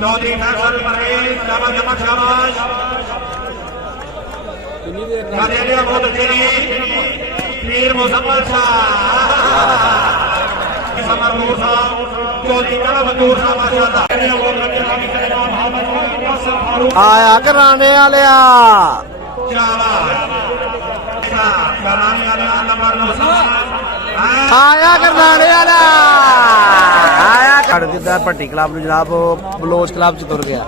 चौधरी फैसल परहेज शाबाश शाबाश बहुत अच्छी पीर मुसम्मल आया कराने वालिया आया करनाने वाला आया कर दिता भट्टी क्लब नूं जनाब बलोच क्लब च तुर गया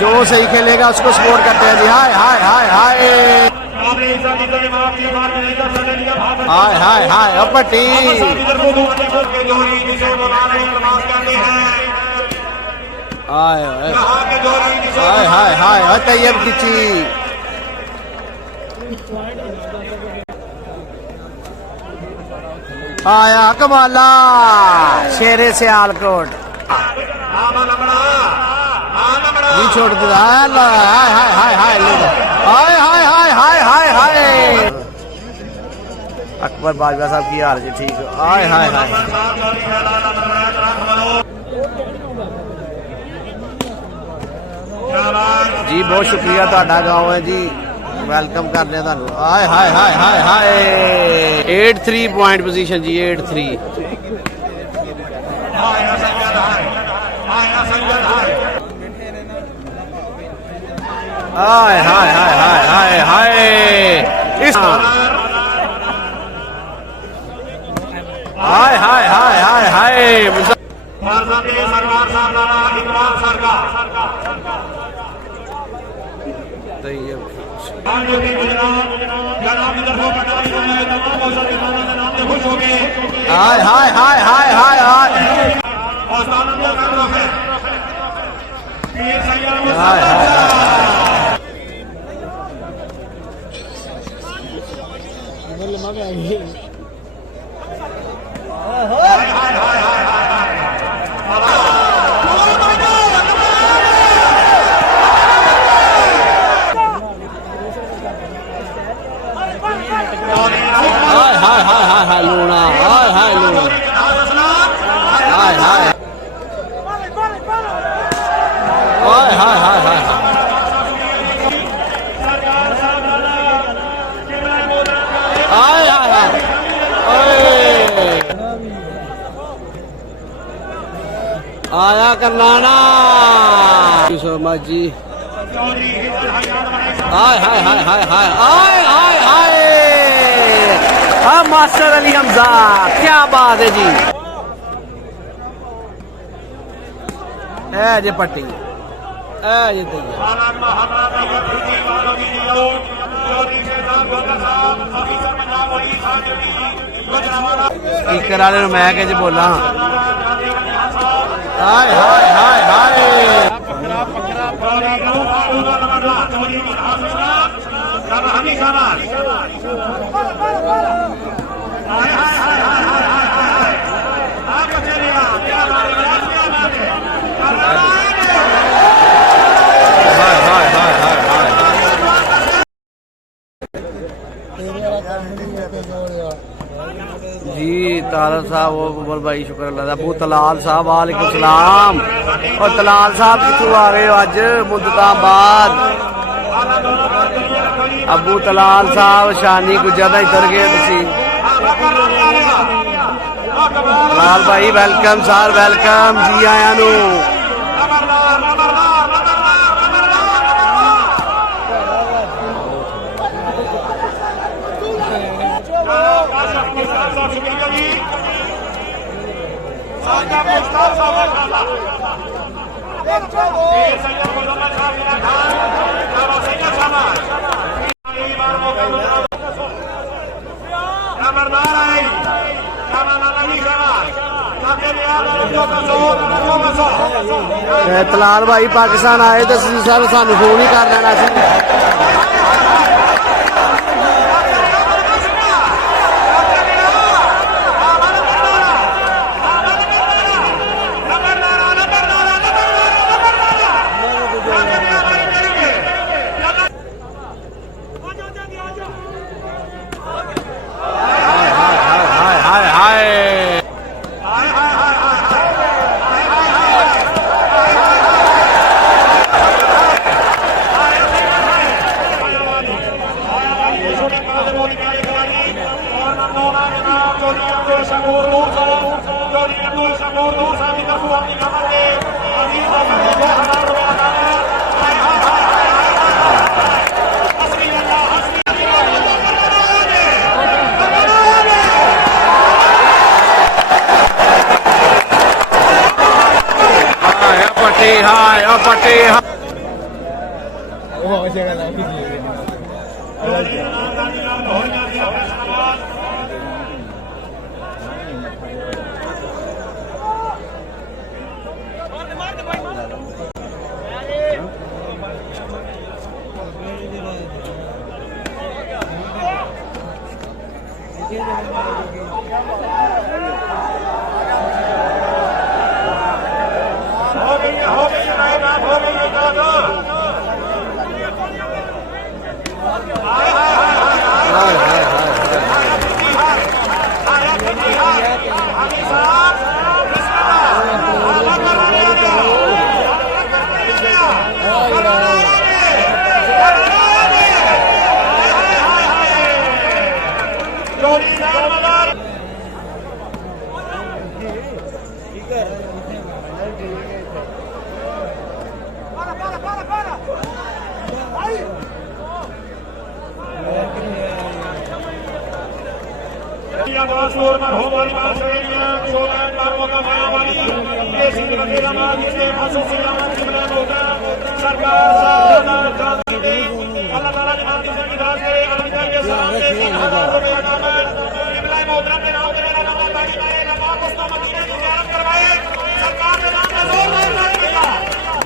जो सही खेलेगा उसको सपोर्ट करते हैं जी हाय हाय हाय हाय हाय हाय हाय भट्टी हाय हाय हाय हाय तैयब खिंची आया कमाला शेरे सियालकोट नहीं छोड़ दिया हाय हाय हाय हाय हाय हाय हाय हाय हाय हाय अकबर बाजवा साहब की हाल जी ठीक हाय हाय हाय जी बहुत शुक्रिया ਤੁਹਾਡਾ गाँव है जी वेलकम करने ਤੁਹਾਨੂੰ हाय हाय हाय हाय हाय 8-3 पॉइंट पोजीशन जी 8-3 हाय हाय हाय हाय हाय हाय इस हाय हाय हाय हाय हाय हाय हाय हाय हाय हाय हाय हाय लूना हाय हाय लूना हाय हाय हाय हाय हाय हाय हाय हाय आया करनाना सो मच जी हाय हाय हाय हाय हाय हाय हाय हाय हाँ मास्टर अली हमजा क्या बात है जी जे पट्टी जे स्पीकर वाले मैं कि बोला हाय हाय हाय हाय जी तारक साहब वो भाई शुक्र अल्लाह अबू तलाल साहब वालेकुम सलाम और तलाल साहब कितों आ गए हो अज मुद्दतां बाद अबू तलाल साहब शानी गुजर ही तुर गए तुसी तलाल भाई वेलकम सर वेलकम जी आया नू तलाल भाई पाकिस्तान आए तो सर सानू फोन ही कर लेना सी ਉਹ ਜਗ੍ਹਾ ਨਾ ਕੀ ਜੀ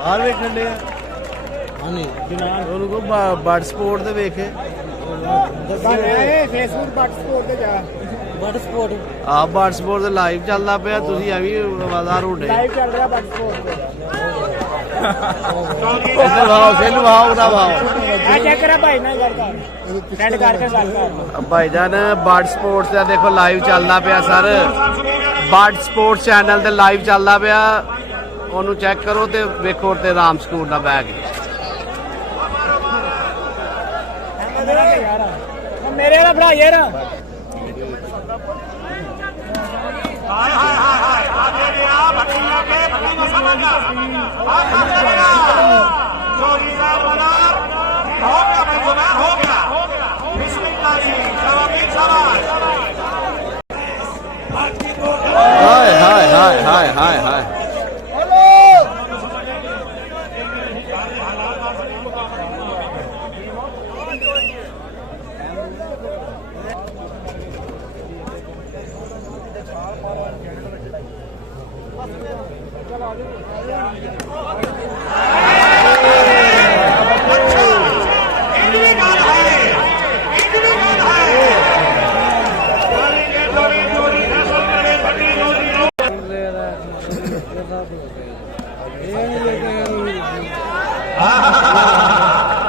ਬਾਹਰ ਵੇਖਣ ਦੇ ਹਾਂ ਨਹੀਂ ਉਹਨੂੰ ਕੋ ਬਰਡ ਸਪੋਰਟ ਤੇ ਵੇਖੇ ਫੇਸਬੁੱਕ ਬਰਡ ਸਪੋਰਟ ਤੇ ਜਾ ਬਰਡ ਸਪੋਰਟ ਆ ਬਰਡ ਸਪੋਰਟ ਤੇ ਲਾਈਵ ਚੱਲਦਾ ਪਿਆ ਤੁਸੀਂ ਐਵੇਂ ਆਵਾਜ਼ਾਰ ਉੱਡੇ ਲਾਈਵ ਚੱਲ ਰਿਹਾ ਬਰਡ ਸਪੋਰਟ ਤੇ ਉਹਦੇ ਵਾਓ ਸੇਲ ਵਾਓ ਦਾ ਵਾਓ ਆ ਚੈੱਕ ਕਰਾ ਭਾਈ ਨਾਲ ਗੱਲ ਕਰ ਸੈਂਡ ਕਰਕੇ ਗੱਲ ਕਰ ਭਾਈ ਜਾਨ ਬਰਡ ਸਪੋਰਟਸ ਦਾ ਦੇਖੋ ਲਾਈਵ ਚੱਲਦਾ ਪਿਆ ਸਰ ਬਰਡ ਸਪੋਰਟਸ ਚੈਨਲ ਤੇ ਲਾਈਵ ਚੱਲਦਾ ਪਿਆ ਉਹਨੂੰ ਚੈੱਕ ਕਰੋ ਤੇ ਵੇਖੋ ਤੇ ਰਾਮ ਸਕੂਲ ਦਾ ਬੈਗ ਮੇਰੇ ਵਾਲਾ ਭਰਾ ਯਾਰ ਹਾਏ ਹਾਏ ਹਾਏ ਹਾਏ ਆ ਦੇ ਆ ਬੱਟੀਆਂ ਕੇ ਬੱਟੀ ਨੂੰ ਸਮਝਾ ਆ ਕਰ ਦੇਗਾ ਚੋਰੀ ਦਾ ਬਣਾ ਹੋ ਗਿਆ ਮੈਂ ਜ਼ਮਾਨ ਹੋ ਗਿਆ ਬਿਸਮਿਲ੍ਲਾਹ ਜੀ ਸ਼ਾਬਾਸ਼ ਸ਼ਾਬਾਸ਼ ਹਾਏ ਹਾਏ ਹਾਏ ਹਾਏ ਹਾਏ ਹਾਏ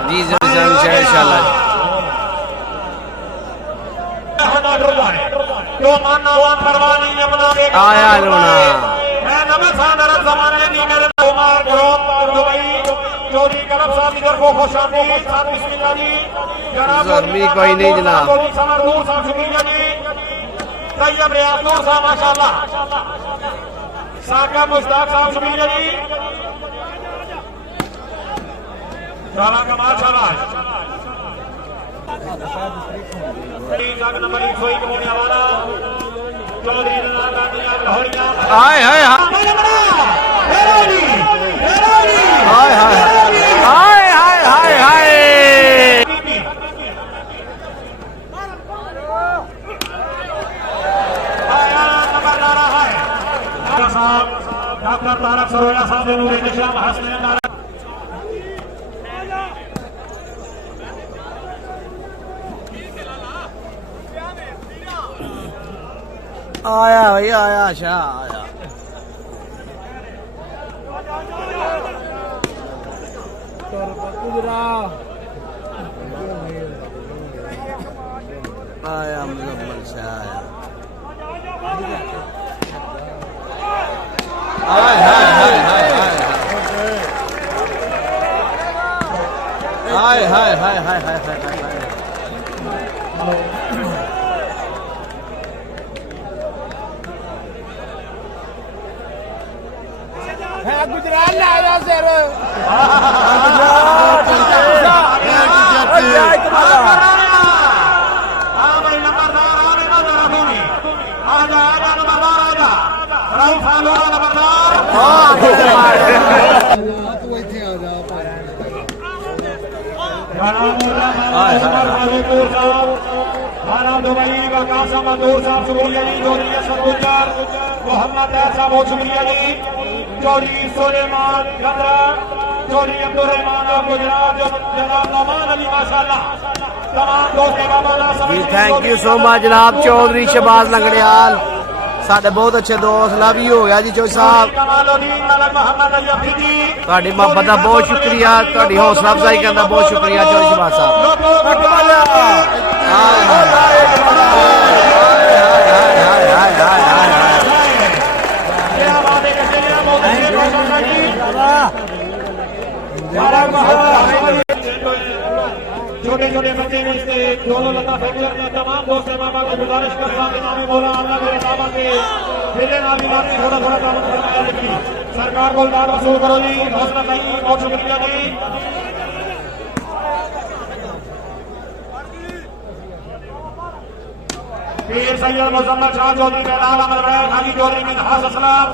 जी इंशाल्लाह आया लोना मैं नमसान अरब जमाने दी मेरे उमर ग्रोथ दुबई चोरी करब साहब इधर को खुशामदीद साहब बिस्मिल्लाह जी जनाब भी कोई नहीं जनाब समर नूर साहब शुक्रिया जी तैयब रियाज नूर साहब माशाल्लाह साका मुश्ताक साहब शुक्रिया जी शाला कमाल शाबाश जग नंबर 101 होने वाला चौधरी हाय हाय हाय हाय हाय हाय हाय डॉक्टर तारक सरोया साहब नूर निशान हसनैन आया भाई आया शाह आया आया मुजम्मल शाह आया हाय हाय हाय हाय हाय हाय हाय हाय हाय गुजरात ले आया सर दुबई का कासम मंदूर साहब शुक्रिया जी। चौधरी असद गुज्जर मोहम्मद साहब बहुत शुक्रिया जी। चौधरी सुलेमान गदरा, चौधरी अब्दुल रहमान गुजरात, जनाब नौमान अली माशाल्लाह, तमाम दोस्त बाबा जी थैंक यू सो मच जनाब। चौधरी शहबाज लंगड़ियाल साडे बहुत अच्छे दोस्त ला भी हो गया जी चौधरी साहब। ਤੁਹਾਡੀ ਮੁਹੱਬਤ ਦਾ ਬਹੁਤ ਸ਼ੁਕਰੀਆ, ਤੁਹਾਡੀ ਹੌਸਲਾ ਅਫਜ਼ਾਈ ਕਰਨ ਦਾ ਬਹੁਤ ਸ਼ੁਕਰੀਆ ਚੌਧਰੀ ਸ਼ਹਬਾਜ਼ ਸਾਹਿਬ। छोटे छोटे बच्चे में इसके दोनों लता फैक्चर में तमाम दोस्त बाबा को गुजारिश करता हूं कि नामे बोला अल्लाह मेरे बाबा के दिले ना भी बातें थोड़ा थोड़ा काम करवाया देखी सरकार को दाद वसूल करो जी। हौसला चाहिए, बहुत शुक्रिया जी। पीर सैयद मुजम्मल शाह चौधरी बेलाल अहमद वैद हाजी चौधरी मिनहास असलम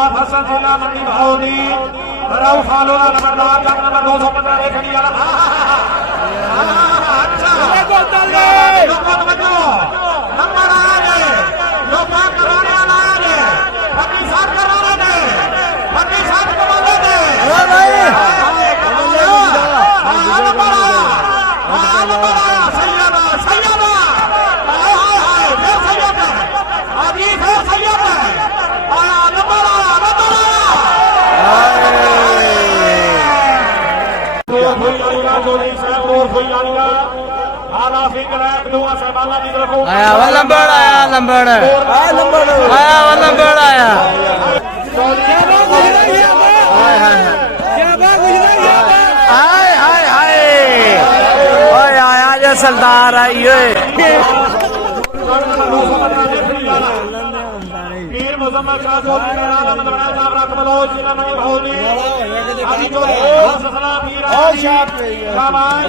आप हसन जिला मंडी भावनी राव फालोला नंबरदार का नंबर 215 देखनी वाला अच्छा लोगों बच्चों नंबर आ गए लोगों कराने वाला आ गए फकी साथ कराने दे फकी साथ कराने दे हां भाई सैयद सैयद आया वा लंबड़, आया लंबड़, आया लंबड़, आया वा लंबड़ आया। हाय हाय हाय ओए आया जो सरदार आई ओए। पीर मुजम्मल शाह चौधरी बेलाल अहमद वैद साहब रकबलोच जिला मंडी भावनी हाजी चौधरी असलम पीर शाबाश।